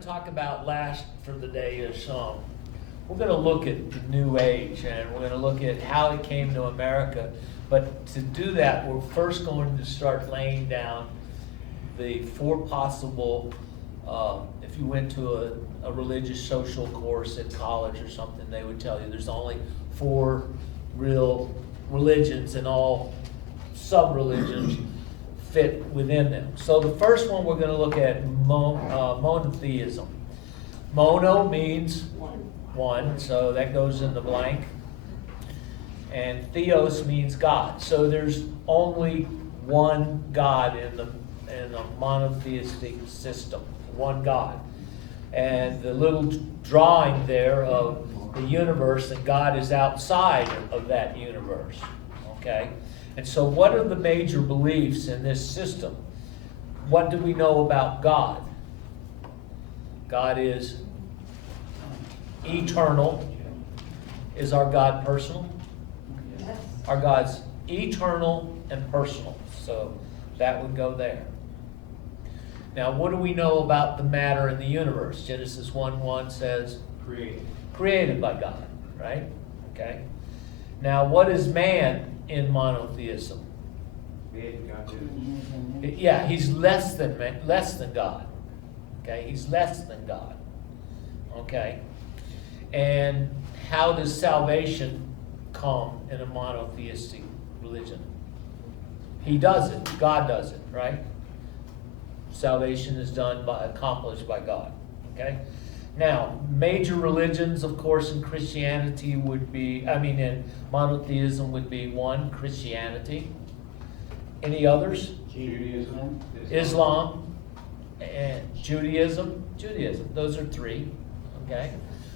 to talk about last for the day is we're going to look at the New Age, and we're going to look at how it came to America. But to do that, we're first going to start laying down the four possible, if you went to a religious social course at college or something, they would tell you there's only four real religions, and all sub-religions fit within them. So the first one we're going to look at, monotheism. Mono means one, so that goes in the blank. And theos means God. So there's only one God in the monotheistic system, one God. And the little drawing there of the universe, and God is outside of that universe. Okay? And so what are the major beliefs in this system? What do we know about God? God is eternal. Is our God personal? Yes. Our God's eternal and personal. So that would go there. Now, what do we know about the matter in the universe? Genesis 1:1 says, created by God, right? Okay. Now, what is man in monotheism? Created God too. Yeah, he's less than God. Okay, he's less than God. Okay. And how does salvation come in a monotheistic religion? He does it. God does it, right? Salvation is accomplished by God. Okay? Now, major religions, of course, in Christianity in monotheism would be one, Christianity. Any others? Judaism. Islam and Judaism. Those are three. Okay?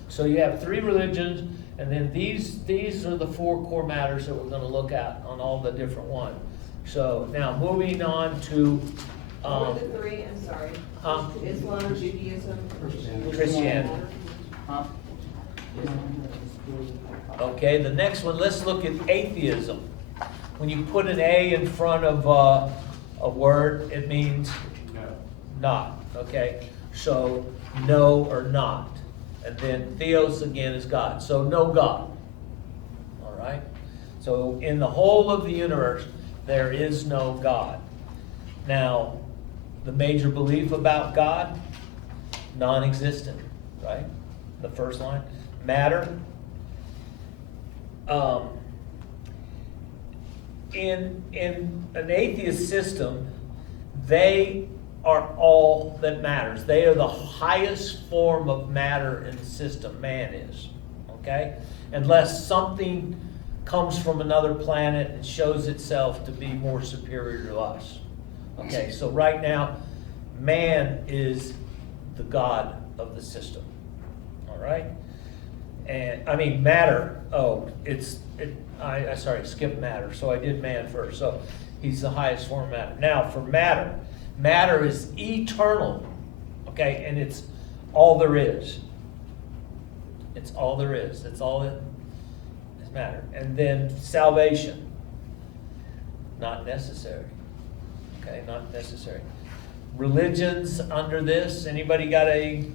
So you have three religions, and then these are the four core matters that we're going to look at on all the different ones. So now moving on to What are the three? I'm sorry. Islam, Judaism, Christianity. Okay, the next one, let's look at atheism. When you put an A in front of a word, it means No. not. Okay, so no or not. And then theos again is God. So no God. All right? So in the whole of the universe, there is no God. Now, the major belief about God, non-existent, right? The first line. Matter. In an atheist system, they are all that matters. They are the highest form of matter in the system, man is. Okay? Unless something comes from another planet and shows itself to be more superior to us. Okay, so right now, man is the God of the system. All right? And matter. Skipped matter. So I did man first. So he's the highest form of matter. Now for matter. Matter is eternal. Okay, and it's all there is. It's all there is. It's all that is matter. And then salvation. Not necessary. Okay, not necessary. Religions under this. Anybody got any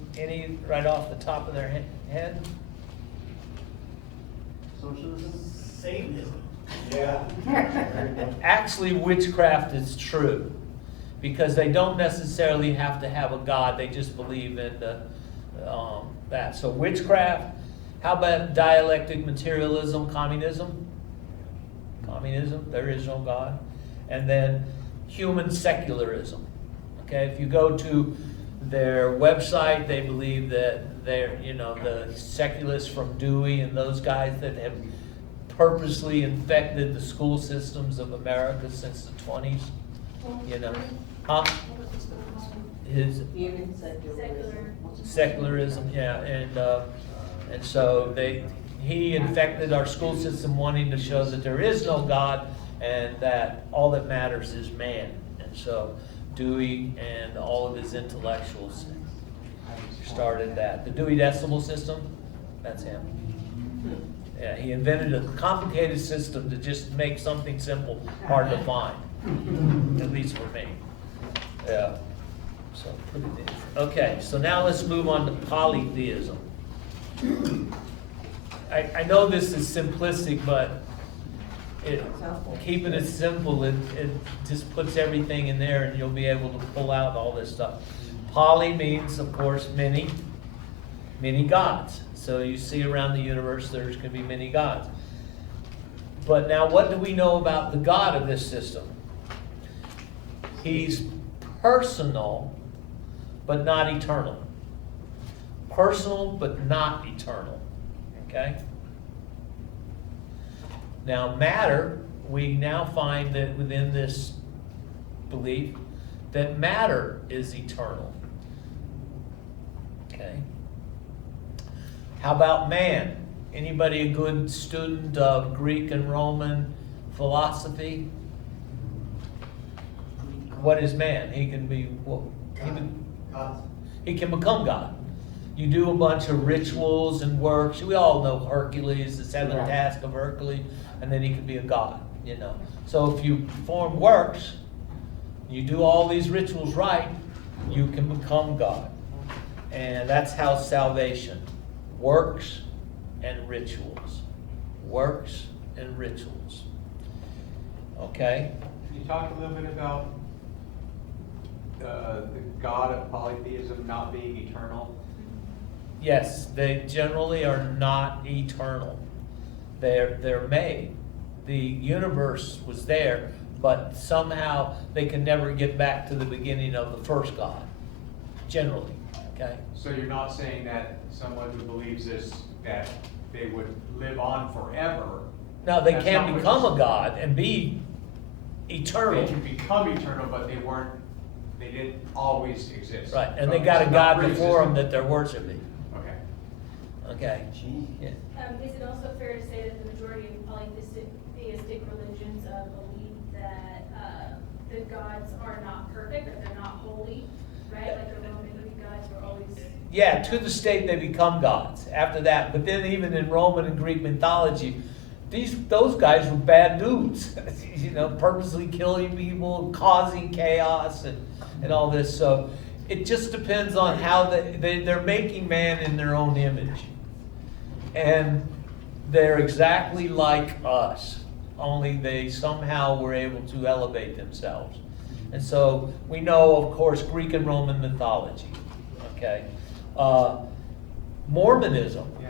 right off the top of their head? Socialism? Satanism. Yeah. Actually, witchcraft is true, because they don't necessarily have to have a god. They just believe in that. So witchcraft. How about dialectic materialism, communism? Communism, there is no God. And then human secularism. Okay, if you go to their website, they believe that the secularists from Dewey and those guys that have purposely infected the school systems of America since the 20s. human Secularism, yeah, and so he infected our school system, wanting to show that there is no God and that all that matters is man. And so Dewey and all of his intellectuals started that. The Dewey Decimal System, that's him. Yeah, he invented a complicated system to just make something simple hard to find, at least for me. Yeah. So put it in. Okay, so now let's move on to polytheism. I know this is simplistic, but keeping it simple, it just puts everything in there and you'll be able to pull out all this stuff. Poly means, of course, many gods. So you see around the universe there's going to be many gods. But now what do we know about the God of this system? He's personal, but not eternal. Personal, but not eternal. Okay? Now, matter, we now find that within this belief, that matter is eternal. Okay? How about man? Anybody a good student of Greek and Roman philosophy? What is man? He can be, well, he can become God. You do a bunch of rituals and works. We all know Hercules, the seventh task of Hercules, and then he can be a god, you know. So if you perform works, you do all these rituals right, you can become God. And that's how salvation works and rituals. Works and rituals. Okay? Can you talk a little bit about the God of polytheism not being eternal? Yes, they generally are not eternal. They're made. The universe was there, but somehow they can never get back to the beginning of the first God. Generally, okay? So you're not saying that someone who believes this, that they would live on forever? Now, they That's can not what become you're- a God and be eternal. They can become eternal, but they didn't always exist. Right, and they So got a it's not God before them pre-existing. that they're worshiping. Okay. Okay? Yeah. Is it also fair to say that the majority of polytheistic religions believe that the gods are not perfect, or they're not holy, right? Like the Roman Greek gods were always... Yeah, to the state they become gods after that. But then even in Roman and Greek mythology, those guys were bad dudes, you know, purposely killing people, causing chaos and all this. So it just depends on how they're making man in their own image. And they're exactly like us, only they somehow were able to elevate themselves. And so we know, of course, Greek and Roman mythology, okay? Mormonism. Yeah.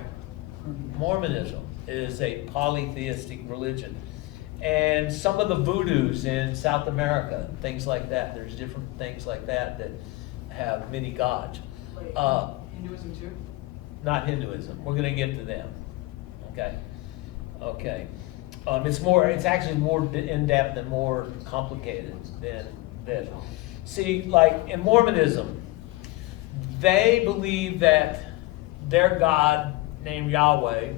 Mormonism is a polytheistic religion. And some of the voodoos in South America, things like that, there's different things like that have many gods. Hinduism too? Not Hinduism. We're going to get to them. Okay. Okay. It's actually more in-depth and more complicated than this. See, like in Mormonism, they believe that their God, named Yahweh,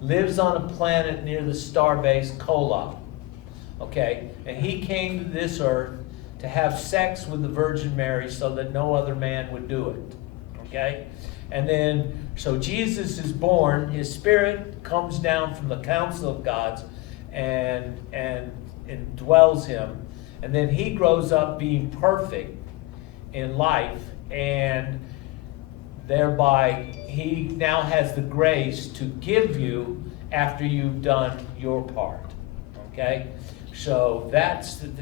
lives on a planet near the starbase Kolob. Okay? And he came to this earth to have sex with the Virgin Mary so that no other man would do it. Okay? And then, so Jesus is born, his spirit comes down from the council of gods and indwells him. And then he grows up being perfect in life, and thereby he now has the grace to give you after you've done your part. Okay? So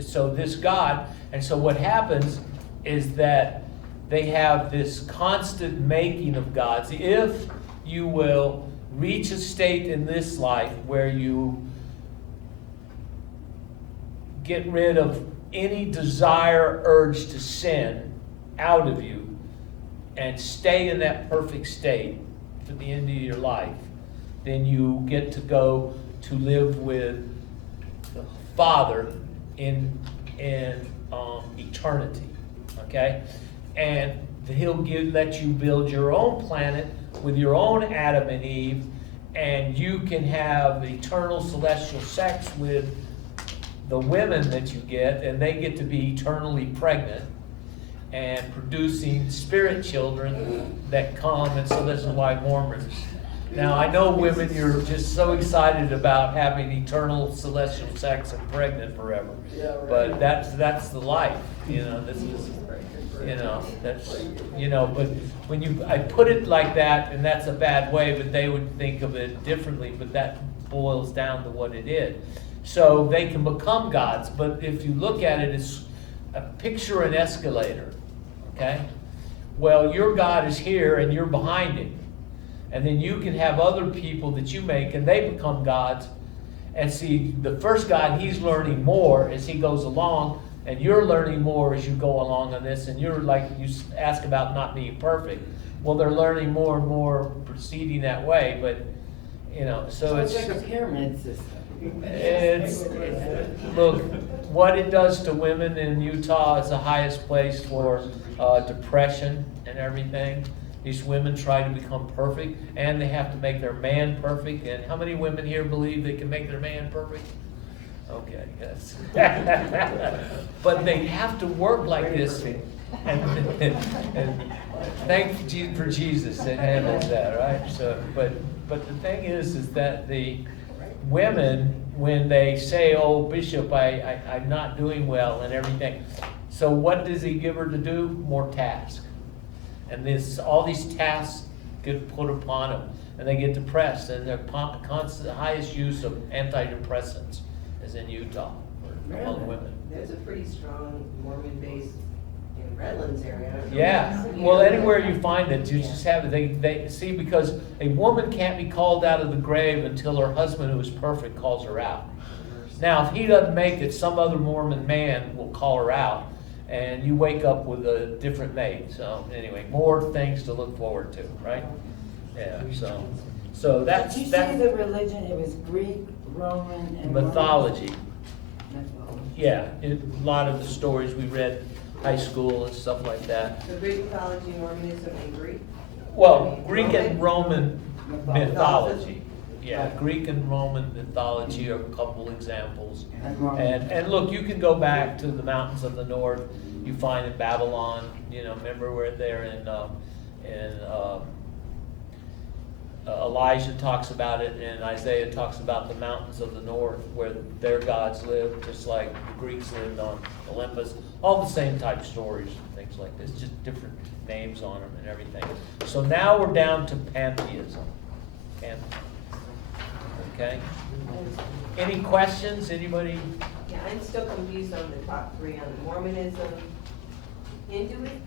so this God, and so what happens is that they have this constant making of gods. If you will reach a state in this life where you get rid of any desire, urge to sin out of you, and stay in that perfect state to the end of your life, then you get to go to live with the Father in eternity. Okay? And he'll let you build your own planet with your own Adam and Eve, and you can have eternal celestial sex with the women that you get, and they get to be eternally pregnant and producing spirit children that come. And so this is why Mormons. Now I know women, you're just so excited about having eternal celestial sex and pregnant forever. Yeah, right. But that's the life, you know. This is You know, that's, you know, but when I put it like that, and that's a bad way, but they would think of it differently, but that boils down to what it is. So they can become gods, but if you look at it, it's a picture an escalator, okay? Well, your God is here and you're behind him. And then you can have other people that you make and they become gods. And see, the first God, he's learning more as he goes along, and you're learning more as you go along on this, and you're like, you ask about not being perfect. Well, they're learning more and more proceeding that way, but, you know, so it's like a pyramid system. Look, what it does to women in Utah is the highest place for depression and everything. These women try to become perfect, and they have to make their man perfect. And how many women here believe they can make their man perfect? Okay, yes. But they have to work like this. And thank you for Jesus that handles that, right? So, but the thing is that the women, when they say, "Oh, Bishop, I'm not doing well," and everything. So what does he give her to do? More tasks. And all these tasks get put upon them, and they get depressed, and their constant highest use of antidepressants is in Utah among women. There's a pretty strong Mormon base in Redlands area. I don't know. Yeah, well, anywhere you find it, you just have it. They see, because a woman can't be called out of the grave until her husband, who is perfect, calls her out. Now, if he doesn't make it, some other Mormon man will call her out, and you wake up with a different mate. So anyway, more things to look forward to, right? Yeah. So that's Did you say the religion? It was Greek, Roman, and mythology. Mythology. Yeah, a lot of the stories we read high school and stuff like that. So Greek mythology, Mormonism, and Greek? Well, Greek and Roman mythology. Yeah, Greek and Roman mythology are a couple examples. And look, you can go back to the mountains of the north. You find in Babylon, you know, remember where they're in Elijah talks about it, and Isaiah talks about the mountains of the north where their gods live, just like the Greeks lived on Olympus. All the same type stories and things like this, just different names on them and everything. So now we're down to pantheism. Okay? Any questions? Anybody? Yeah, I'm still confused on the top three on Mormonism, Hinduism?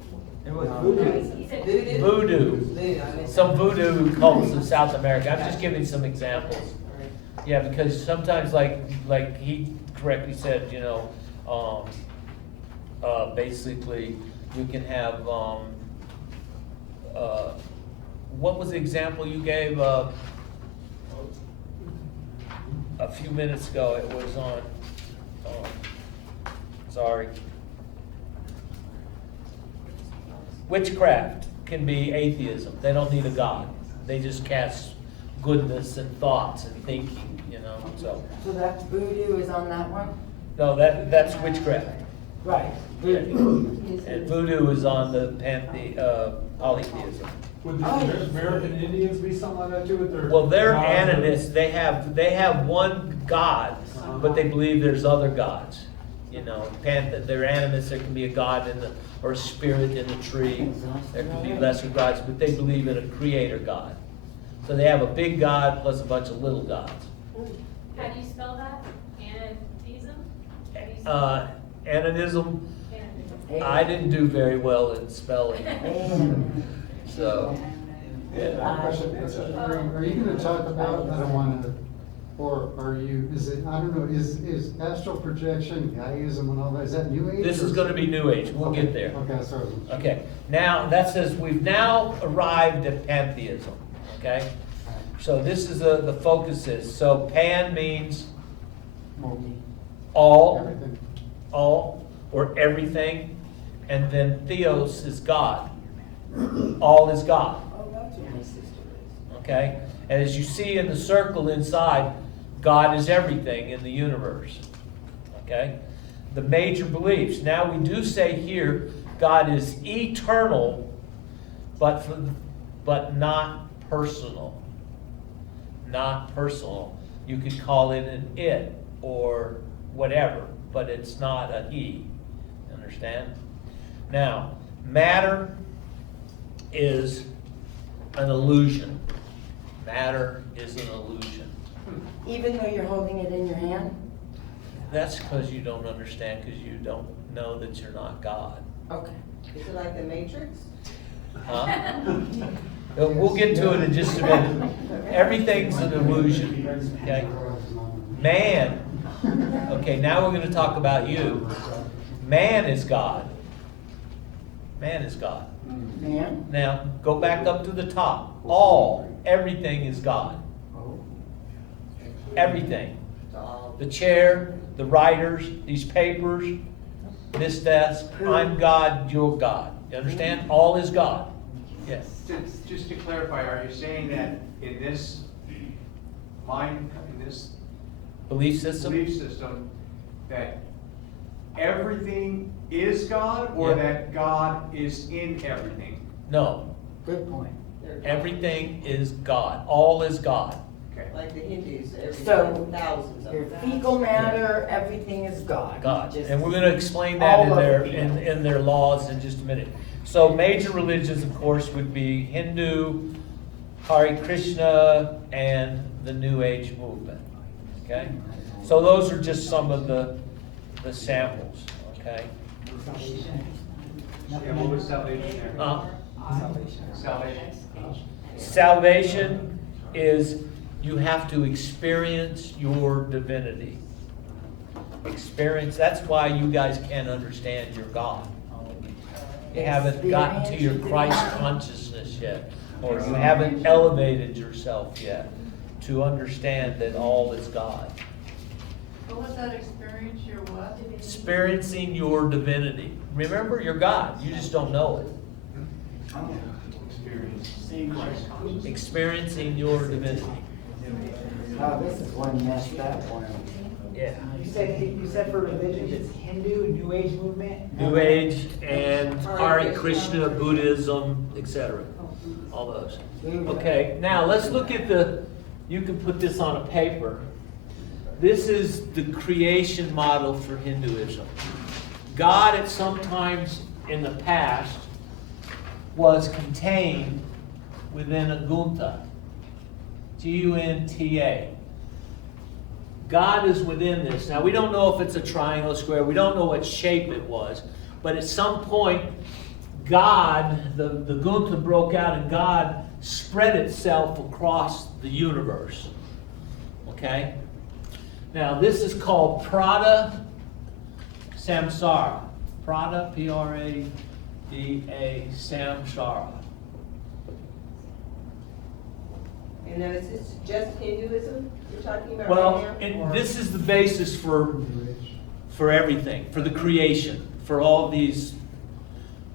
It was voodoo. He said Voodoo? Voodoo. Voodoo, I missed Some that. voodoo cults in South America. I'm just giving some examples. All right. Yeah, because sometimes, like he correctly said, you know, basically you can have, what was the example you gave a few minutes ago? It was on, sorry. Witchcraft can be atheism. They don't need a God. They just cast goodness and thoughts and thinking, you know, so. So that voodoo is on that one? No, that's witchcraft. Right, voodoo. And voodoo is on the polytheism. Would the American Indians be something like that too with their? Well, they're gods or- animists. They have one God, but they believe there's other gods. You know, they're animists. There can be a God or a spirit in the tree. There can be lesser gods, but they believe in a creator God. So they have a big God plus a bunch of little gods. How do you spell that? Anatheism? How do you spell Animism, Anatheism. I didn't do very well in spelling. So, Yeah, question, are you gonna talk about, I don't wanna, or are you, is it, I don't know, is astral projection, Gaiaism and all that, is that New Age? this or is gonna be New Age. We'll get there. Okay, sorry. Okay, now that says we've now arrived at pantheism, okay? So this is the focus is, so pan means all, Everything. all, or everything, and then theos is God. All is God, Oh, that's what my sister is. okay? And as you see in the circle inside, God is everything in the universe, okay? The major beliefs. Now we do say here, God is eternal, but not personal. Not personal. You could call it an it or whatever, but it's not a he. Understand? Now, Matter is an illusion. Matter is an illusion. Even though you're holding it in your hand? That's because you don't understand, because you don't know that you're not God. Okay. Is it like the Matrix? Huh? We'll get to it in just a minute. Everything's an illusion, okay? Man, okay, now we're going to talk about you. Man is God. Man is God. Man? Now, go back up to the top. Everything is God. Everything. The chair, the writers, these papers, this desk, I'm God, you're God. You understand? All is God. Yes. Just to clarify, are you saying that in this Belief system? belief system, that everything is God, or Yeah. that God is in everything? No. Good point. Everything is God. All is God. Okay. Like the Hindus, So, thousands of your them. fecal matter, everything is God. God. Just And we're going to explain that all in of their, it. in their laws in just a minute. So major religions, of course, would be Hindu, Hare Krishna, and the New Age movement. Okay? So those are just some of the samples. Okay? Yeah, what was salvation there? Salvation. Salvation is you have to experience your divinity. Experience, that's why you guys can't understand your God. You haven't gotten to your Christ consciousness yet, or you haven't elevated yourself yet to understand that all is God. What was that experience, your what? Experiencing your divinity. Remember, you're God, you just don't know it. Experiencing your divinity. Oh, this is one messed up one. Yeah. You said for religions, it's Hindu, New Age movement? New Age and Hare Krishna, Buddhism, etc. All those. Okay, now let's look at you can put this on a paper. This is the creation model for Hinduism. God at some times in the past was contained within a gunta. G-U-N-T-A. God is within this. Now, we don't know if it's a triangle, square. We don't know what shape it was. But at some point, God, the gunta broke out and God spread itself across the universe. Okay? Now, this is called Prada Samsara. Prada, P-R-A-D-A, Samsara. And then is this just Hinduism you're talking about Well, right now? or- this is the basis for everything, for the creation, for all these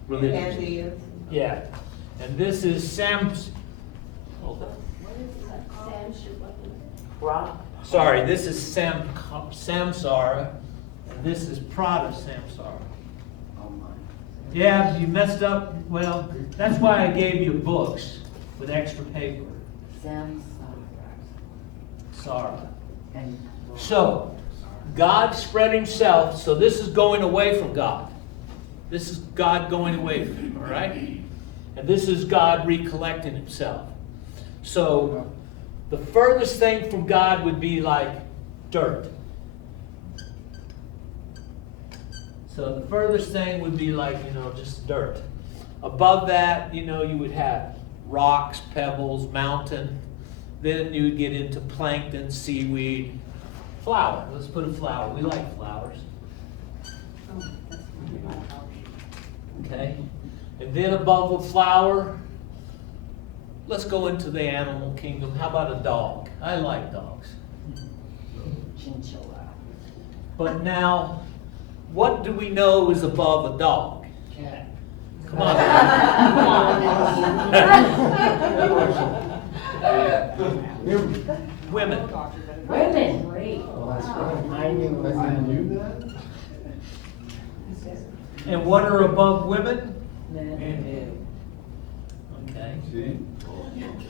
religions. Pantheism? Yeah. And this is sorry, this is Samsara, and this is Prada Samsara. Yeah, you messed up. Well, that's why I gave you books with extra paper. Sara. And So, God spread himself, so this is going away from God. This is God going away from him, all right? And this is God recollecting himself. So, the furthest thing from God would be like dirt. So the furthest thing would be like, just dirt. Above that, you would have rocks, pebbles, mountain. Then you would get into plankton, seaweed, flower. Let's put a flower. We like flowers. Okay. And then above the flower, let's go into the animal kingdom. How about a dog? I like dogs. chinchilla. But now, what do we know is above a dog? Cat. Come on. Women. Women. Great. I knew it. And what are above women? Men. Okay.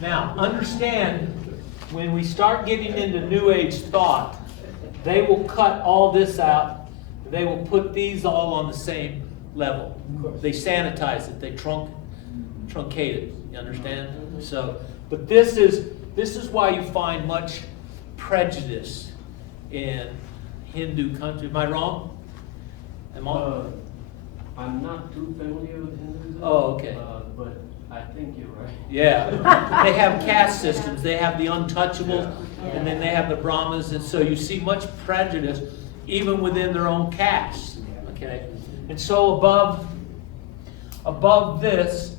Now, understand, when we start getting into New Age thought, they will cut all this out. They will put these all on the same level. They sanitize it, they truncate it, you understand? So, but this is why you find much prejudice in Hindu country. Am I wrong? Am I? I'm not too familiar with Hinduism. Oh, okay. But I think you're right. Yeah, they have caste systems. They have the untouchables, and then they have the Brahmins, and so you see much prejudice even within their own caste. Okay, and so above this,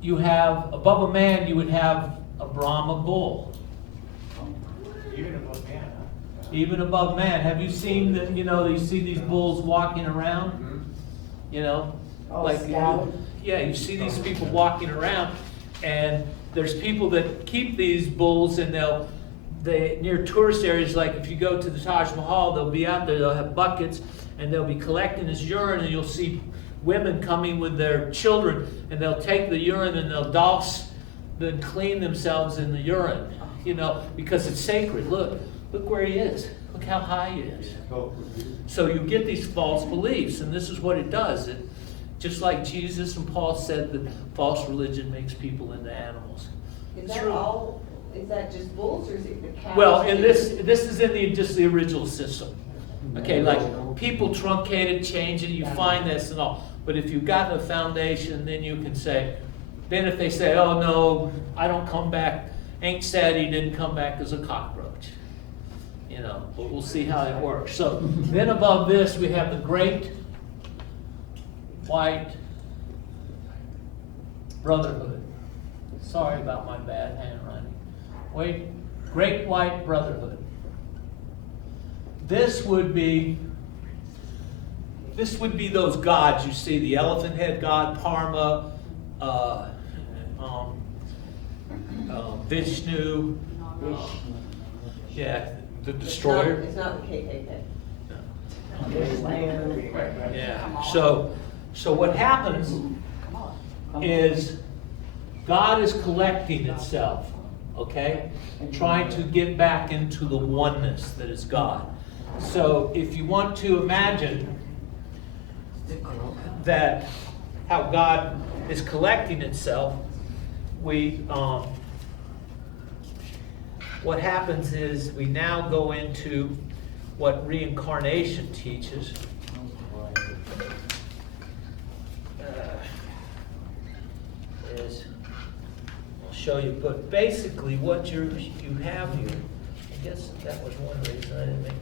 you have above a man you would have a Brahma bull. Even above man, huh? Even above man. Have you seen that? You know, you see these bulls walking around. You know, All scouted. yeah, you see these people walking around, and there's people that keep these bulls, and they near tourist areas, like if you go to the Taj Mahal, they'll be out there, they'll have buckets, and they'll be collecting this urine, and you'll see women coming with their children, and they'll take the urine and they'll douse, then clean themselves in the urine, you know, because it's sacred. Look where he is. Look how high he is. So you get these false beliefs, and this is what it does. Just like Jesus and Paul said that false religion makes people into animals. Is that all, is that just bulls or is it the cows? Well, in this is in just the original system. Okay, like people truncate it, change it, you find this and all. But if you've got the foundation, then you can say, then if they say, oh no, I don't come back, ain't said he didn't come back as a cockroach. You know, but we'll see how it works. So then above this we have the great white brotherhood. Sorry about my bad handwriting. Great white brotherhood. This would be those gods you see, the elephant head god, Parma, Vishnu, yeah, the destroyer. It's not the KKK. Yeah. So what happens is God is collecting itself, okay? Trying to get back into the oneness that is God. So if you want to imagine that how God is collecting itself, what happens is we now go into what reincarnation teaches. I'll show you, but basically what you have here, I guess that was one reason I didn't make it.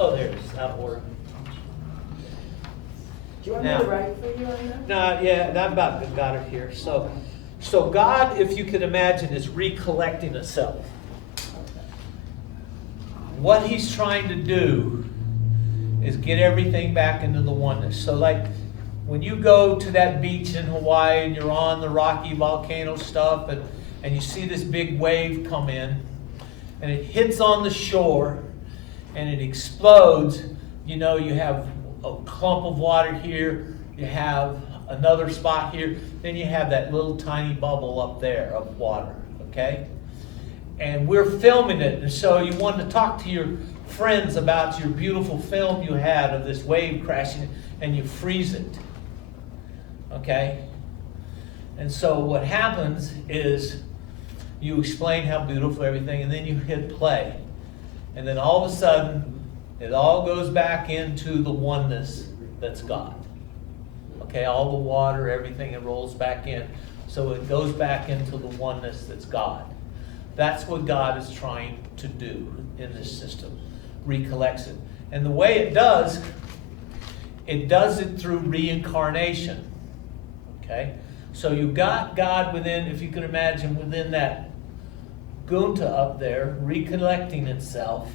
Oh, there it is, out of order. Do you want me Now- to write for you on that? No, yeah, I about got it here. So God, if you can imagine, is recollecting itself. What he's trying to do is get everything back into the oneness. So like when you go to that beach in Hawaii and you're on the rocky volcano stuff and you see this big wave come in and it hits on the shore and it explodes, you know, you have a clump of water here, you have another spot here, then you have that little tiny bubble up there of water, okay? And we're filming it, and so you want to talk to your friends about your beautiful film you had of this wave crashing, and you freeze it, okay? And so what happens is you explain how beautiful everything, and then you hit play. And then all of a sudden, it all goes back into the oneness that's God. Okay, all the water, everything, it rolls back in. So it goes back into the oneness that's God. That's what God is trying to do in this system. Recollects it. And the way it does it through reincarnation. Okay? So you've got God within, if you can imagine, within that gunta up there, recollecting itself.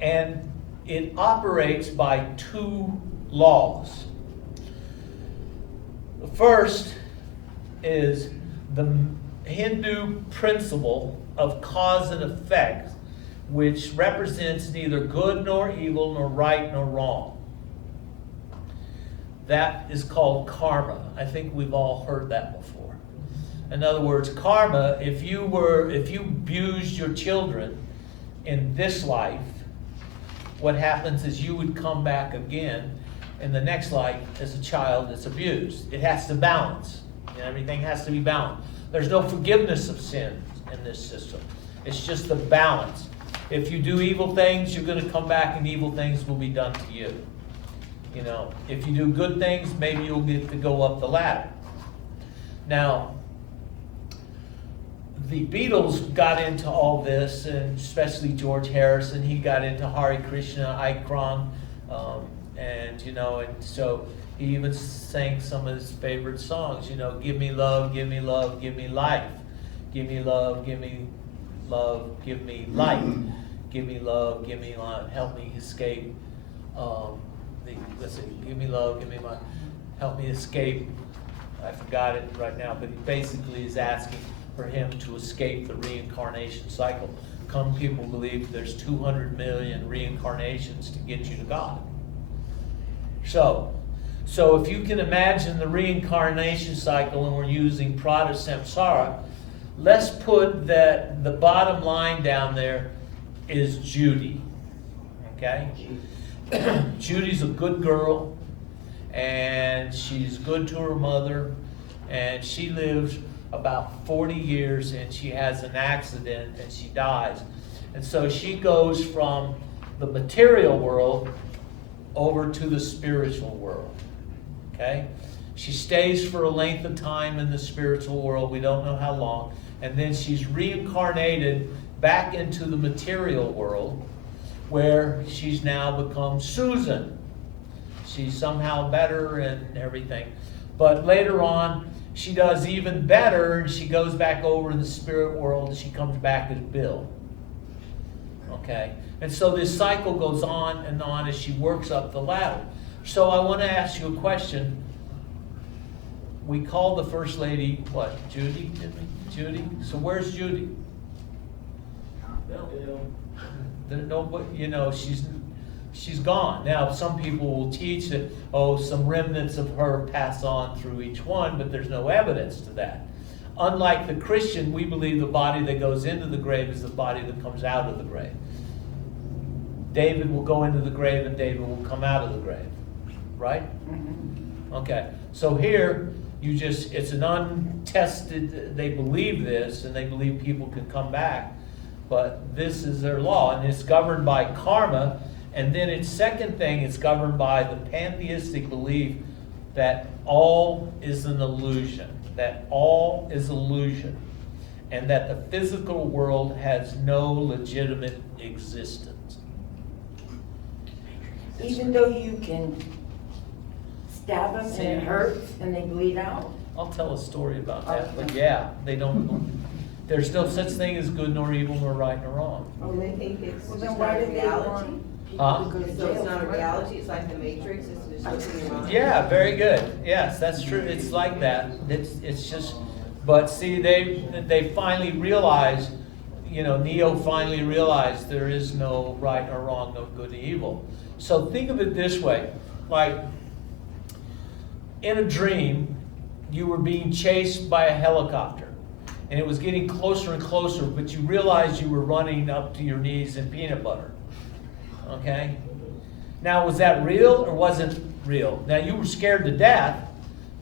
And it operates by two laws. The first is the Hindu principle of cause and effect, which represents neither good nor evil, nor right nor wrong. That is called karma. I think we've all heard that before. In other words, karma, if you abused your children in this life, what happens is you would come back again in the next life as a child that's abused. It has to balance. Everything has to be balanced. There's no forgiveness of sins in this system. It's just the balance. If you do evil things, you're going to come back and evil things will be done to you. You know, if you do good things, maybe you'll get to go up the ladder. Now, the Beatles got into all this, and especially George Harrison. He got into Hare Krishna, Ikram, and you know, and so he even sang some of his favorite songs. You know, give me love, give me love, give me life, give me love, give me love, give me life, give me love, give me life, help me escape. Let's see, give me love, give me life, help me escape. I forgot it right now, but he basically is asking for him to escape the reincarnation cycle. Some people believe there's 200 million reincarnations to get you to God. So if you can imagine the reincarnation cycle, and we're using Prada Samsara, let's put that the bottom line down there is Judy. Okay? Judy's a good girl, and she's good to her mother, and she lives about 40 years, and she has an accident and she dies. And so she goes from the material world over to the spiritual world. Okay? She stays for a length of time in the spiritual world, we don't know how long, and then she's reincarnated back into the material world, where she's now become Susan. She's somehow better and everything. But later on, she does even better, and she goes back over in the spirit world, and she comes back as Bill. Okay? And so this cycle goes on and on as she works up the ladder. So I want to ask you a question. We called the First Lady, what, Judy, didn't we? Judy? So where's Judy? Nobody, you know, she's gone. Now, some people will teach that, some remnants of her pass on through each one, but there's no evidence to that. Unlike the Christian, we believe the body that goes into the grave is the body that comes out of the grave. David will go into the grave and David will come out of the grave. Right? Okay. So here, it's an untested, they believe this, and they believe people can come back, but this is their law, and it's governed by karma. And then its second thing, it's governed by the pantheistic belief that all is an illusion, and that the physical world has no legitimate existence. Even though you can stab them and it hurts and they bleed out? I'll tell a story about that, but yeah, they don't, there's no such thing as good nor evil nor right nor wrong. Oh, they think it's Well, just then not why a did they reality? want Huh? people to go to So jail? it's not a for reality, it's like the Matrix, it's just looking around. Yeah, very good. Yes, that's true. It's like that. It's just, but see, they finally realized, Neo finally realized there is no right or wrong, no good or evil. So think of it this way, like in a dream, you were being chased by a helicopter, and it was getting closer and closer, but you realized you were running up to your knees in peanut butter. Okay? Now, was that real or wasn't real? Now, you were scared to death,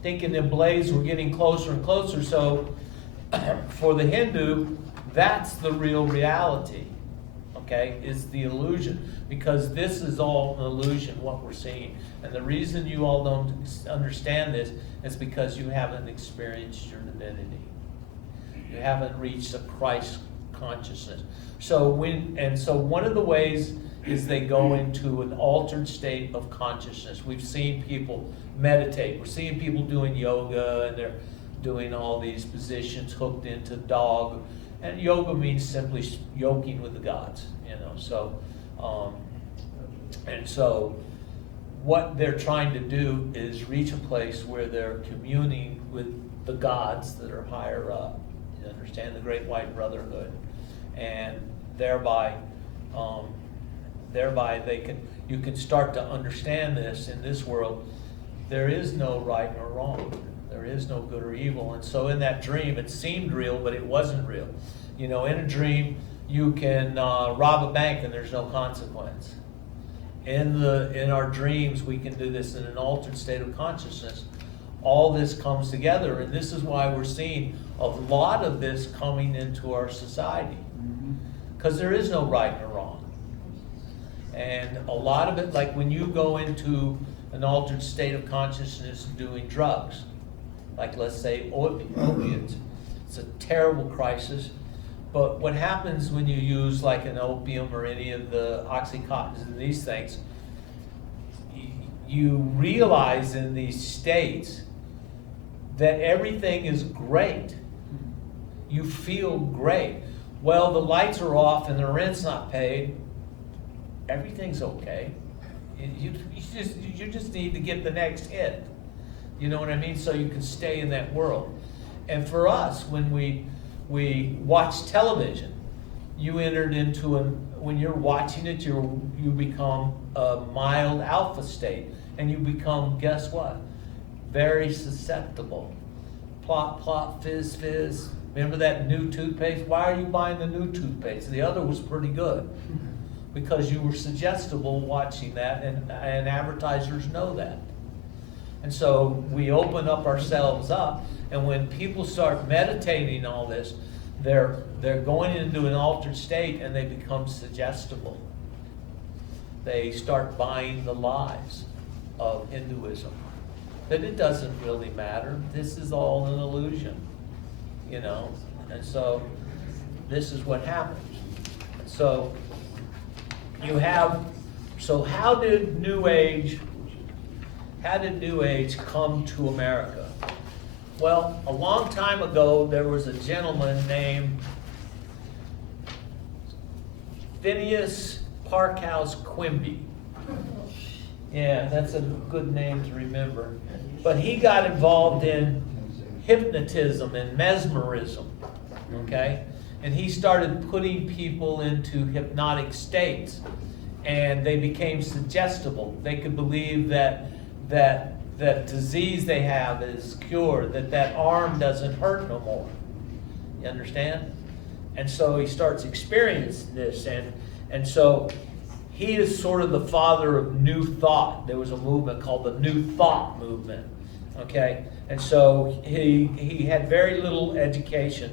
thinking the blades were getting closer and closer. So, for the Hindu, that's the real reality. Okay? Is the illusion. Because this is all an illusion, what we're seeing. And the reason you all don't understand this is because you haven't experienced your divinity. You haven't reached a Christ consciousness. So one of the ways is they go into an altered state of consciousness. We've seen people meditate. We're seeing people doing yoga, and they're doing all these positions hooked into dog. And yoga means simply yoking with the gods, So what they're trying to do is reach a place where they're communing with the gods that are higher up. You understand, the Great White Brotherhood, and thereby you can start to understand this in this world. There is no right nor wrong. There is no good or evil. And so in that dream, it seemed real, but it wasn't real. In a dream, You can rob a bank and there's no consequence. In our dreams, we can do this in an altered state of consciousness. All this comes together, and this is why we're seeing a lot of this coming into our society. Because there is no right or wrong. And a lot of it, like when you go into an altered state of consciousness doing drugs, like let's say opiates, it's a terrible crisis. But what happens when you use like an opium or any of the Oxycontins and these things, you realize in these states that everything is great. You feel great. Well, the lights are off and the rent's not paid. Everything's okay. You just need to get the next hit. You know what I mean? So you can stay in that world. And for us, when we watch television, you entered into when you're watching it, you become a mild alpha state. And you become, guess what? Very susceptible. Plop, plop, fizz, fizz. Remember that new toothpaste? Why are you buying the new toothpaste? The other was pretty good. Because you were suggestible watching that, and advertisers know that. And so we open up ourselves up, and when people start meditating all this, they're going into an altered state and they become suggestible. They start buying the lies of Hinduism. That it doesn't really matter. This is all an illusion, you know. And so this is what happens. So how did New Age come to America? Well, a long time ago, there was a gentleman named Phineas Parkhouse Quimby. Yeah, that's a good name to remember. But he got involved in hypnotism and mesmerism, okay? And he started putting people into hypnotic states, and they became suggestible. They could believe that disease they have is cured, that arm doesn't hurt no more. You understand? And so he starts experiencing this, and so he is sort of the father of New Thought. There was a movement called the New Thought movement, okay? And so he had very little education,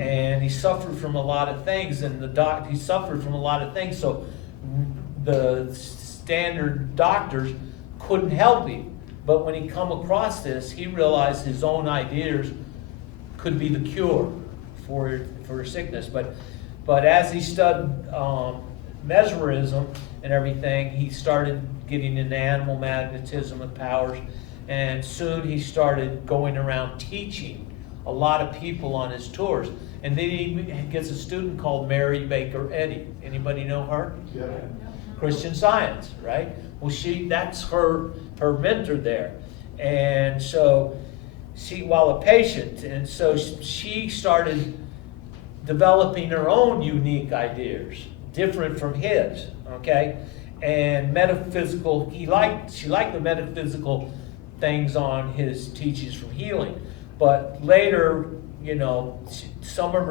and he suffered from a lot of things, he suffered from a lot of things, so the standard doctors couldn't help him. But when he come across this, he realized his own ideas could be the cure for sickness. But as he studied mesmerism and everything, he started getting into animal magnetism and powers, and soon he started going around teaching a lot of people on his tours. And then he gets a student called Mary Baker Eddy. Anybody know her? Yeah. Christian Science, right? Well, that's her mentor there. And so while a patient, and so she started developing her own unique ideas, different from his, okay? And metaphysical, she liked the metaphysical things on his teachings from healing. But later, you know, some of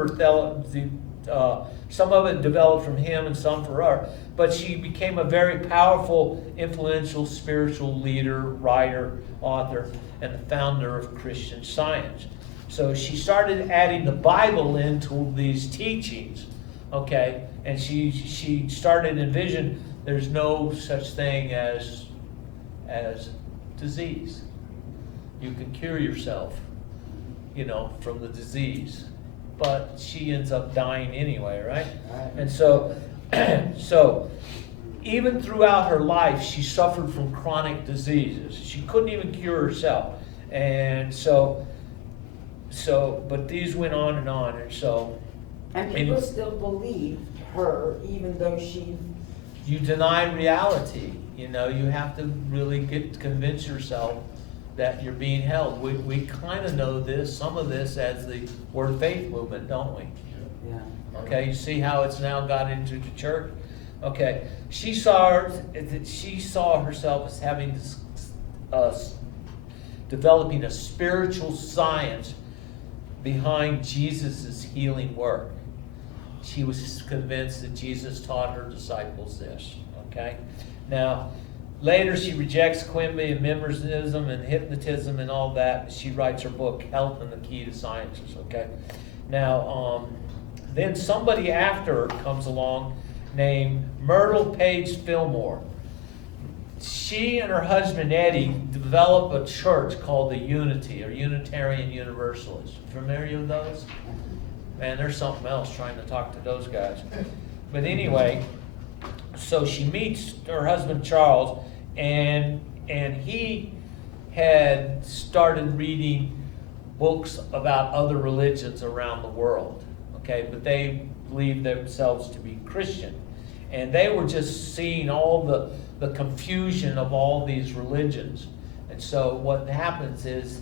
it developed from him and some for her. But she became a very powerful, influential spiritual leader, writer, author, and the founder of Christian Science. So she started adding the Bible into these teachings, okay? And she started to envision there's no such thing as disease. You can cure yourself, you know, from the disease. But she ends up dying anyway, right? And so even throughout her life, she suffered from chronic diseases. She couldn't even cure herself. And but these went on, and so. And people still believe her, even though You deny reality. You know, you have to really convince yourself that you're being held. We kind of know this, some of this, as the Word of Faith movement, don't we? Yeah. Okay, you see how it's now got into the church? Okay, she saw herself as having this, developing a spiritual science behind Jesus' healing work. she was convinced that Jesus taught her disciples this, okay? Now, later she rejects Quimby and Mesmerism and hypnotism and all that. She writes her book, Health and the Key to Sciences, okay? Now, then somebody after her comes along named Myrtle Page Fillmore. She and her husband Eddie develop a church called the Unity, or Unitarian Universalists. Familiar with those? Man, there's something else trying to talk to those guys. But anyway, so she meets her husband Charles, and he had started reading books about other religions around the world, okay? But they believed themselves to be Christian. And they were just seeing all the confusion of all these religions. And so what happens is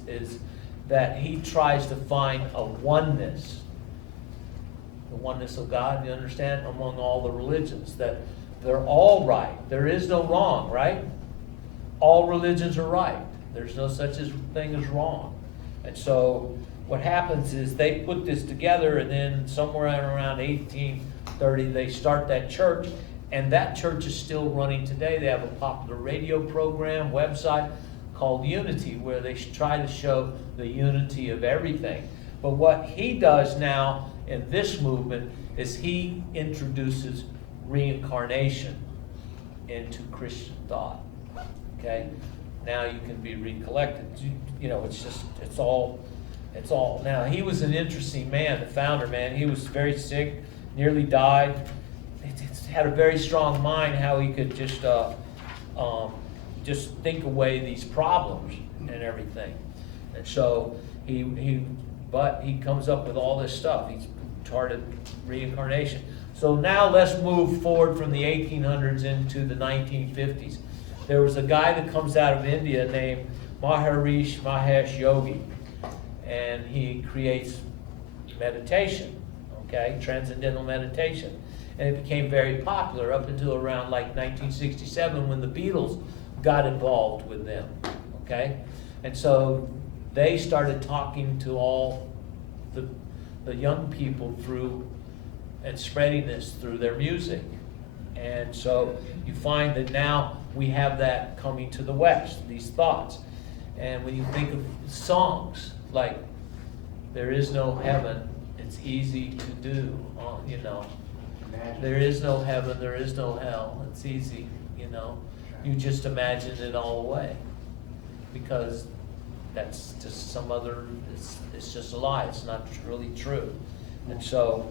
that he tries to find a oneness, the oneness of God, you understand, among all the religions, that they're all right. There is no wrong, right? All religions are right. There's no such thing as wrong. And so what happens is they put this together, and then somewhere around 1830 they start that church, and that church is still running today. They have a popular radio program, website called Unity, where they try to show the unity of everything. But what he does now in this movement is he introduces reincarnation into Christian thought. Okay? Now you can be recollected. You know, it's all. Now, he was an interesting man, the founder, man. He was very sick, nearly died. He had a very strong mind how he could just think away these problems and everything. And so he comes up with all this stuff. He's started reincarnation. So now let's move forward from the 1800s into the 1950s. There was a guy that comes out of India named Maharishi Mahesh Yogi, and he creates meditation, okay, transcendental meditation. And it became very popular up until around like 1967 when the Beatles got involved with them, okay? And so they started talking to all the young people through and spreading this through their music. And so you find that now we have that coming to the West, these thoughts. And when you think of songs like "There is no heaven, it's easy to do," you know. There is no heaven, there is no hell, it's easy, you know. You just imagine it all away. Because that's just some other, it's just a lie, it's not really true. And so,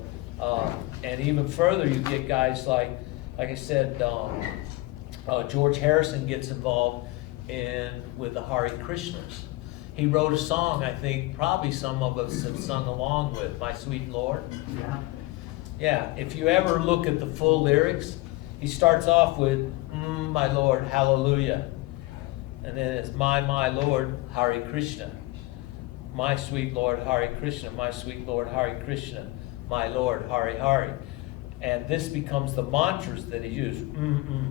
and even further, you get guys like I said, George Harrison gets involved with the Hare Krishnas. He wrote a song, I think probably some of us have sung along with, "My Sweet Lord." Yeah, if you ever look at the full lyrics, he starts off with, "My Lord, hallelujah." And then it's, my Lord, Hare Krishna. "My sweet Lord, Hare Krishna, my sweet Lord, Hare Krishna, my Lord, Hare Hare." And this becomes the mantras that he used.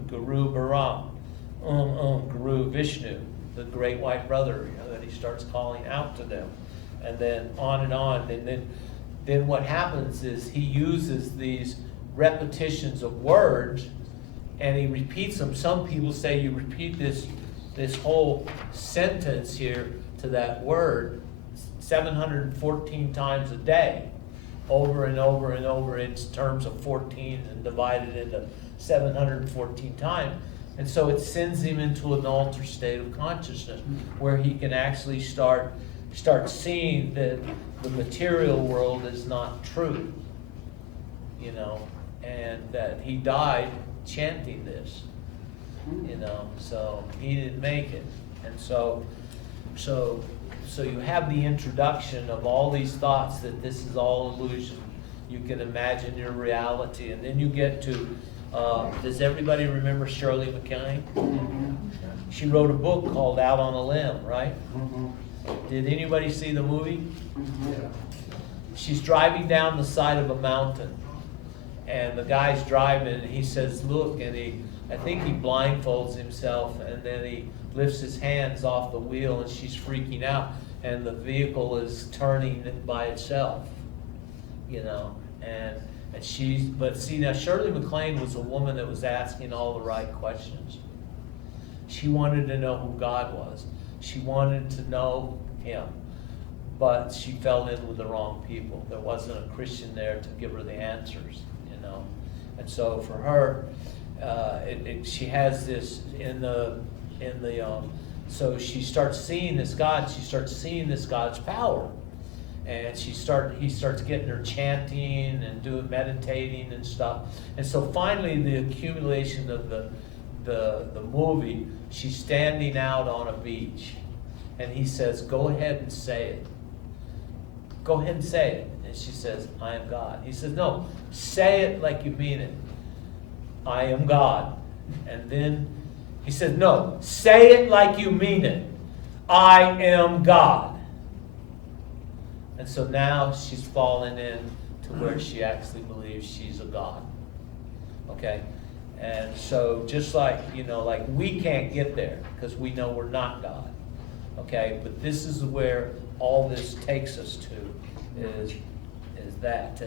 Guru Baram, Guru Vishnu, the great white brother, you know, that he starts calling out to them. And then on and on. And then what happens is he uses these repetitions of words and he repeats them. Some people say you repeat this whole sentence here to that word 714 times a day, over and over and over in terms of 14 and divided into 714 times. And so it sends him into an altered state of consciousness where he can actually start seeing that the material world is not true, you know, and that he died chanting this, you know, so he didn't make it. And so you have the introduction of all these thoughts that this is all illusion. You can imagine your reality, and then you get to, does everybody remember Shirley MacLaine? She wrote a book called Out on a Limb, right? Did anybody see the movie? She's driving down the side of a mountain, and the guy's driving, and he says, "Look," and I think he blindfolds himself, and then he lifts his hands off the wheel, and she's freaking out, and the vehicle is turning by itself, you know, But see, now Shirley MacLaine was a woman that was asking all the right questions. She wanted to know who God was. She wanted to know Him. But she fell in with the wrong people. There wasn't a Christian there to give her the answers, you know. And so for her, she has this so she starts seeing this God. She starts seeing this God's power, and he starts getting her chanting and meditating and stuff. And so finally, the accumulation of the movie, she's standing out on a beach, and he says, "Go ahead and say it. Go ahead and say it." And she says, "I am God." He says, "No, say it like you mean it. I am God." And then he says, "No, say it like you mean it. I am God." And so now she's fallen in to where she actually believes she's a God. Okay? And so just like, like we can't get there because we know we're not God. Okay? But this is where all this takes us to, is that.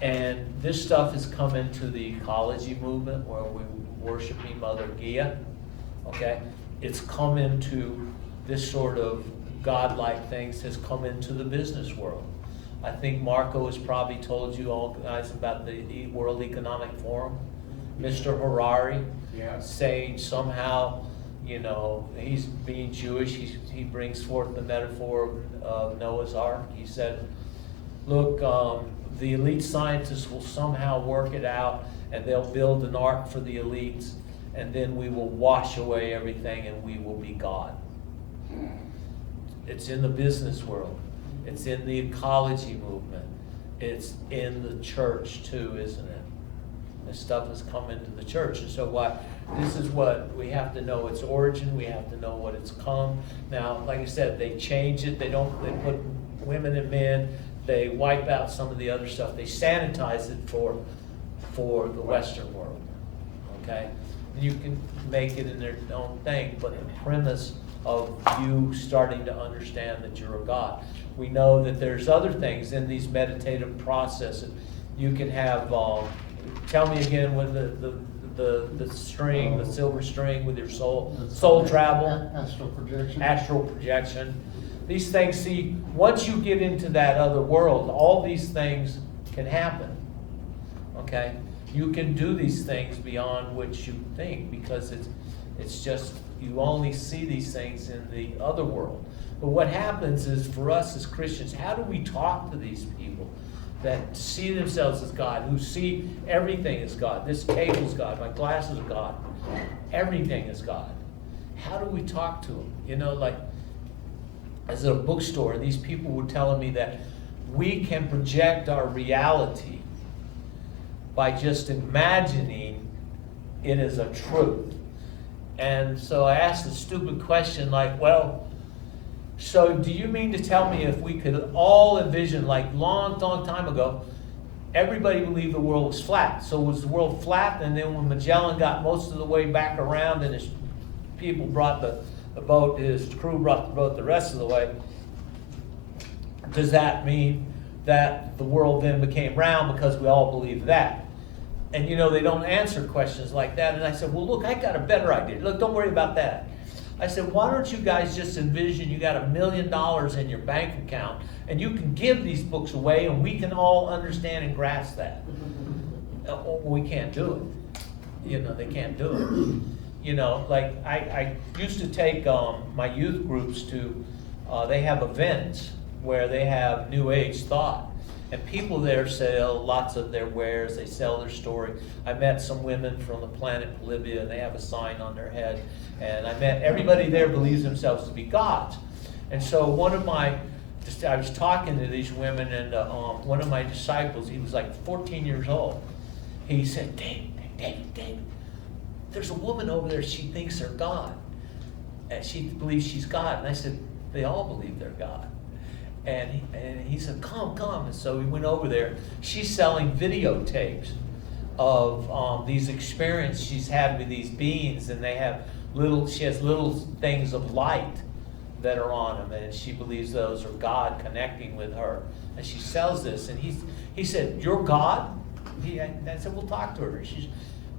And this stuff has come into the ecology movement where we're worshiping Mother Gaia. Okay? It's come into this sort of godlike things, has come into the business world. I think Marco has probably told you all guys about the World Economic Forum. Mr. Harari saying somehow, he's being Jewish, he brings forth the metaphor of Noah's Ark. He said, look, the elite scientists will somehow work it out, and they'll build an ark for the elites, and then we will wash away everything and we will be God. It's in the business world. It's in the ecology movement. It's in the church too, isn't it? This stuff has come into the church. And so this is what we have to know its origin. We have to know what it's come. Now, like I said, they change it. They put women and men. They wipe out some of the other stuff. They sanitize it for the Western world. Okay? You can make it in their own thing, but the premise of you starting to understand that you're a God. We know that there's other things in these meditative processes. You can have, tell me again, with the string, the silver string with your soul travel. Astral projection. These things, see, once you get into that other world, all these things can happen. Okay? You can do these things beyond what you think, because it's just, you only see these things in the other world. But what happens is, for us as Christians, how do we talk to these people that see themselves as God, who see everything as God? This table's God, my glass is God, everything is God. How do we talk to them? Like, as at a bookstore, these people were telling me that we can project our reality by just imagining it as a truth. And so I asked a stupid question like, well, so do you mean to tell me if we could all envision, like long time ago, everybody believed the world was flat. So was the world flat? And then when Magellan got most of the way back around and his people brought the boat, his crew brought the boat the rest of the way, does that mean that the world then became round because we all believe that? And they don't answer questions like that. And I said, well, look, I got a better idea. Look, don't worry about that. I said, why don't you guys just envision you got $1 million in your bank account, and you can give these books away, and we can all understand and grasp that. We can't do it. They can't do it. Like I used to take my youth groups to, they have events where they have New Age thought. And people there sell lots of their wares. They sell their story. I met some women from the planet Bolivia, and they have a sign on their head. And I met everybody there believes themselves to be gods. And so I was talking to these women, and one of my disciples, he was like 14 years old. He said, David, there's a woman over there. She thinks they're God, and she believes she's God. And I said, they all believe they're God. And he said, come. And so we went over there. She's selling videotapes of these experiences she's had with these beings, and she has little things of light that are on him, and she believes those are God connecting with her. And she sells this, and he said, "You're God?" I said, "We'll talk to her."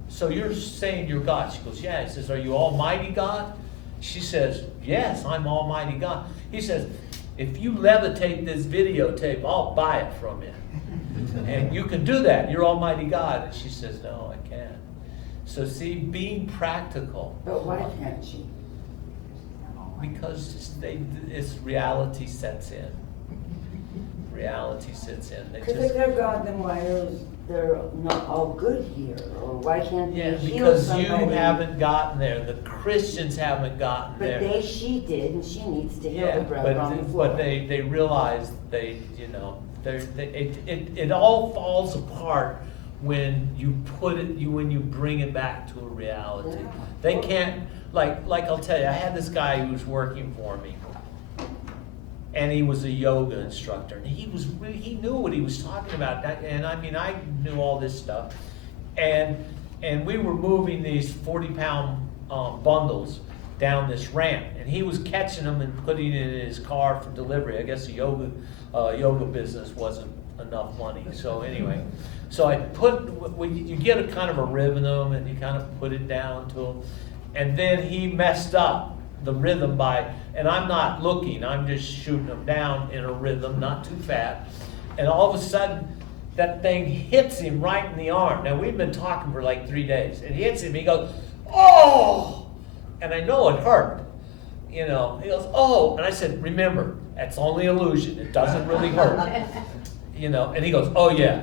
So you're saying you're God? She goes, "Yeah." He says, "Are you Almighty God?" She says, "Yes, I'm Almighty God." He says, "If you levitate this videotape, I'll buy it from you. And you can do that, you're Almighty God." And she says, "No, I can't." So see, being practical. But why can't she? Because it's reality sets in. Reality sets in. They Because just, if they're God, then why are they're not all good here? Or why can't yeah, they heal because somebody? you haven't gotten there. The Christians haven't gotten But there. she did, and she needs to heal Yeah, the brother on the floor. but they realize it all falls apart when you when you bring it back to a reality. Yeah. They can't, like I'll tell you, I had this guy who was working for me, and he was a yoga instructor, and he knew what he was talking about, and I mean, I knew all this stuff, and we were moving these 40-pound bundles down this ramp, and he was catching them and putting it in his car for delivery. I guess the yoga business wasn't enough money. So anyway, so I you get a kind of a rhythm, and you kind of put it down to him, and then he messed up the rhythm and I'm not looking, I'm just shooting him down in a rhythm, not too fat, and all of a sudden that thing hits him right in the arm. Now we've been talking for like 3 days. It hits him, he goes, "Oh!" And I know it hurt. He goes, "Oh!" And I said, "Remember, that's only illusion. It doesn't really hurt." And he goes, "Oh yeah."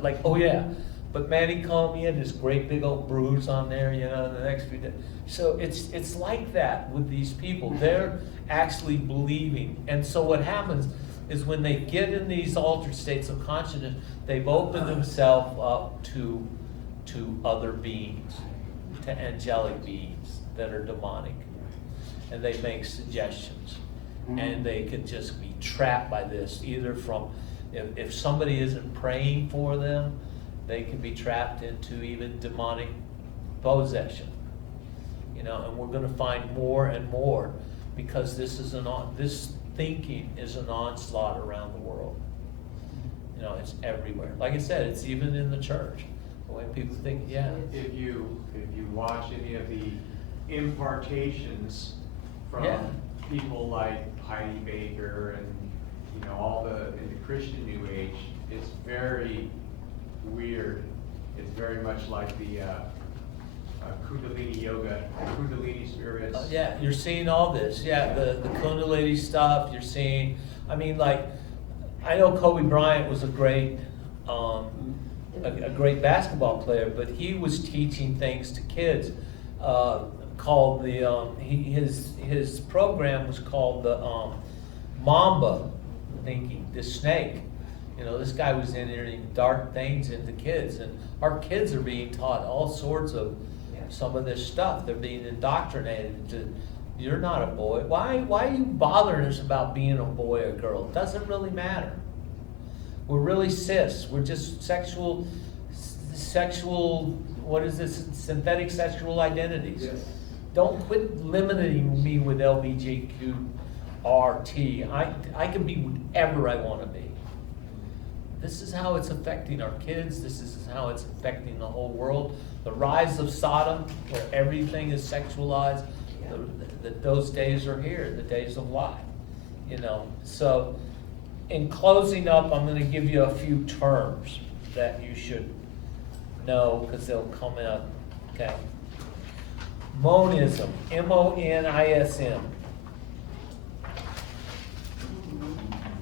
Like, "Oh yeah." But man, he had this great big old bruise on there, the next few days. So it's like that with these people. They're actually believing. And so what happens is when they get in these altered states of consciousness, they've opened themselves up to other beings, to angelic beings that are demonic. And they make suggestions. And they could just be trapped by this, either from, if somebody isn't praying for them, they can be trapped into even demonic possession. And we're going to find more and more, because this thinking is an onslaught around the world. It's everywhere. Like I said, it's even in the church. The way people think, yeah. If you watch any of the impartations from Yeah. people like Heidi Baker and in the Christian New Age, it's very weird. It's very much like the Kundalini yoga, Kundalini spirits. Yeah, you're seeing all this. Yeah, the Kundalini stuff. You're seeing. I mean, like, I know Kobe Bryant was a great basketball player, but he was teaching things to kids. Called his program was called the Mamba thinking, the snake. This guy was entering dark things into kids, and our kids are being taught all sorts of some of this stuff. They're being indoctrinated to, you're not a boy. Why are you bothering us about being a boy or girl? It doesn't really matter. We're really cis. We're just sexual, what is this? Synthetic sexual identities. Yes. Don't quit limiting me with LBGQRT. I can be whatever I want to be. This is how it's affecting our kids. This is how it's affecting the whole world. The rise of Sodom, where everything is sexualized, those days are here, the days of life. So in closing up, I'm going to give you a few terms that you should know, because they'll come out. Okay. Monism, M-O-N-I-S-M.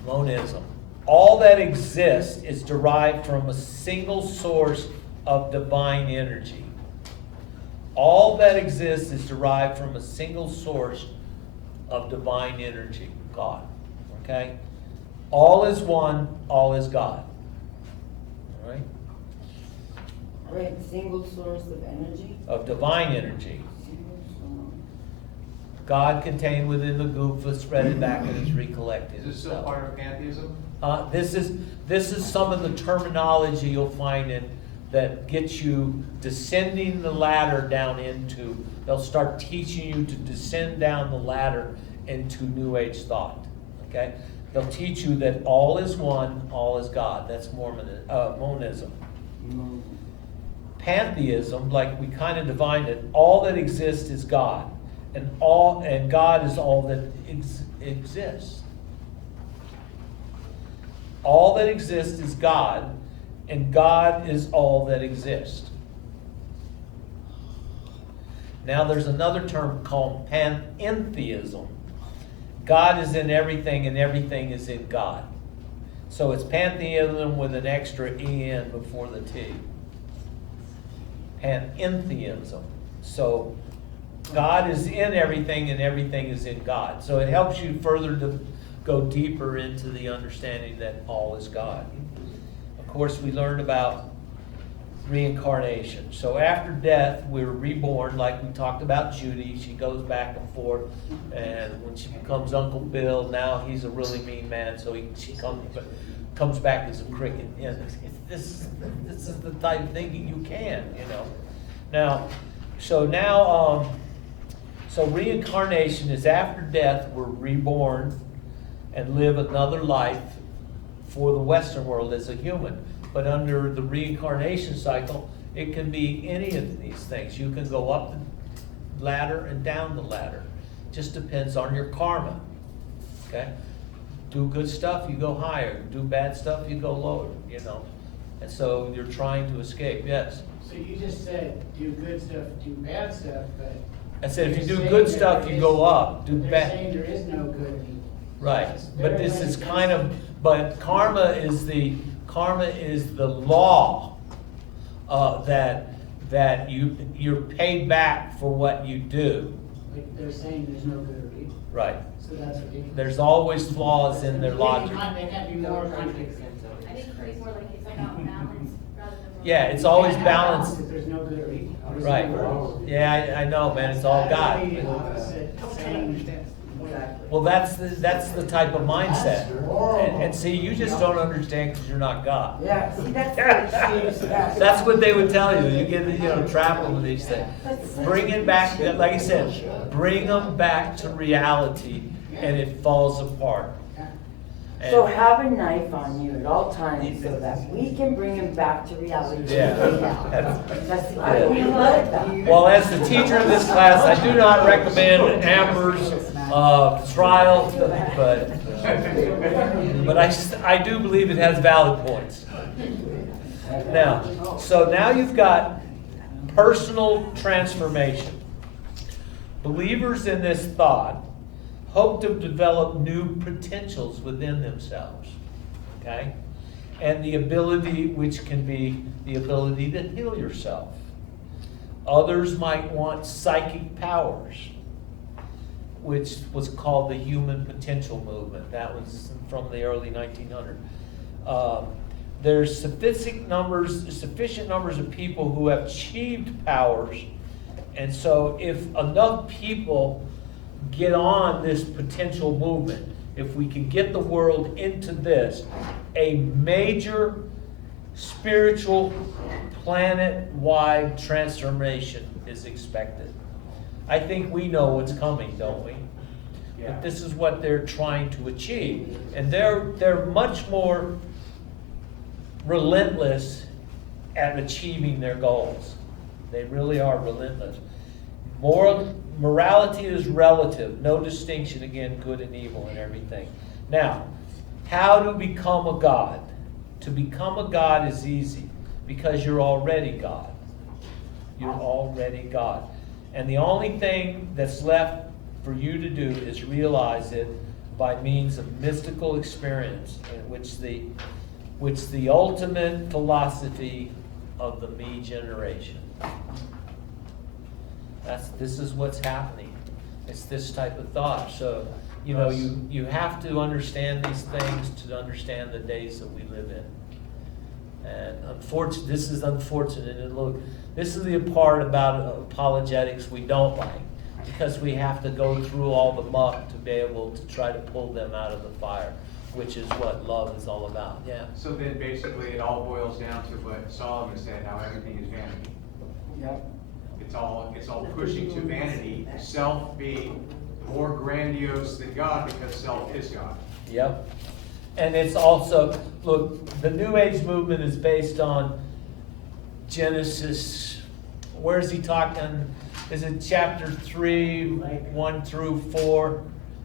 Monism. All that exists is derived from a single source of divine energy. All that exists is derived from a single source of divine energy, God. Okay? All is one, all is God. All right? Right, single source of energy? Of divine energy. Single source. God contained within the goof, spread it back, and it's recollected. Is this still part of Pantheism? This is some of the terminology you'll find in that gets you descending the ladder down into. They'll start teaching you to descend down the ladder into New Age thought, okay? They'll teach you that all is one, all is God. That's monism. Pantheism, like we kind of defined it, all that exists is God, and God is all that exists. All that exists is God, and God is all that exists. Now there's another term called Pantheism. God is in everything and everything is in God. So it's Pantheism with an extra en before the T. Pantheism. So God is in everything and everything is in God. So it helps you further to go deeper into the understanding that all is God. Of course, we learned about reincarnation. So after death, we're reborn, like we talked about Judy. She goes back and forth, and when she becomes Uncle Bill, now he's a really mean man, so she comes back as a cricket. And this is the type of thinking you can, you know. So reincarnation is after death, we're reborn and live another life for the Western world as a human. But under the reincarnation cycle, it can be any of these things. You can go up the ladder and down the ladder. Just depends on your karma. Okay? Do good stuff, you go higher. Do bad stuff, you go lower, you know. And so you're trying to escape. Yes? So you just said, do good stuff, do bad stuff, but. I said if you you're do saying good that stuff, there you is- go up. Do They're bad. saying there is no good and evil. Right, It's but very this is limited. kind of, but karma is the law that you're paid back for what you do. Like they're saying there's no good or evil, Right. so that's ridiculous. There's always flaws in their They logic. can't be more contradictory. I think it's more like it's about balance rather than. Yeah, it's always You can't have balance balanced. if there's no good or evil. There's Right. no good. Yeah, I know, man, it's all God. That's the opposite saying. Exactly. Well, that's the type of mindset. And see, you just don't understand because you're not God. Yeah, see, that's what it is. That's what they would tell you. You get, trap them with these things. Bring it back, like I said, bring them back to reality and it falls apart. And- So have a knife on you at all times so that we can bring him back to reality. Yeah. That's the idea. We love that. Well, as the teacher of this class, I do not recommend Amber's trial, but I do believe it has valid points. So now you've got personal transformation. Believers in this thought hope to develop new potentials within themselves, okay? And the ability, which can be the ability to heal yourself. Others might want psychic powers, which was called the human potential movement. That was from the early 1900s. There's sufficient numbers of people who have achieved powers, and so if enough people get on this potential movement, if we can get the world into this, a major spiritual planet-wide transformation is expected. I think we know what's coming, don't we? Yeah. But this is what they're trying to achieve. And they're much more relentless at achieving their goals. They really are relentless. Morality is relative, no distinction, again, good and evil and everything. Now, how to become a god? To become a god is easy because you're already God. You're already God. And the only thing that's left for you to do is realize it by means of mystical experience, in which the ultimate philosophy of the me generation. This is what's happening. It's this type of thought. So, you have to understand these things to understand the days that we live in. And this is unfortunate. And look, this is the part about apologetics we don't like, because we have to go through all the muck to be able to try to pull them out of the fire, which is what love is all about. Yeah. So then basically it all boils down to what Solomon said, how everything is vanity. Yep. It's all pushing to vanity, self being more grandiose than God because self is God. Yep. And it's also, look, the New Age movement is based on Genesis, where's he talking? Is it chapter 3, 1 through 4?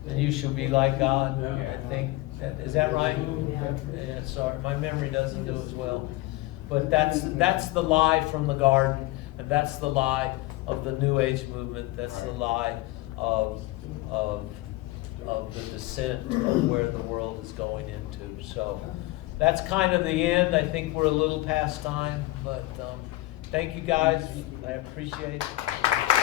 And you shall be like God, I think. Is that right? Yeah, sorry, my memory doesn't do as well. But that's the lie from the garden, and that's the lie of the New Age movement. That's the lie of the descent of where the world is going into. So that's kind of the end. I think we're a little past time, but thank you guys. I appreciate it.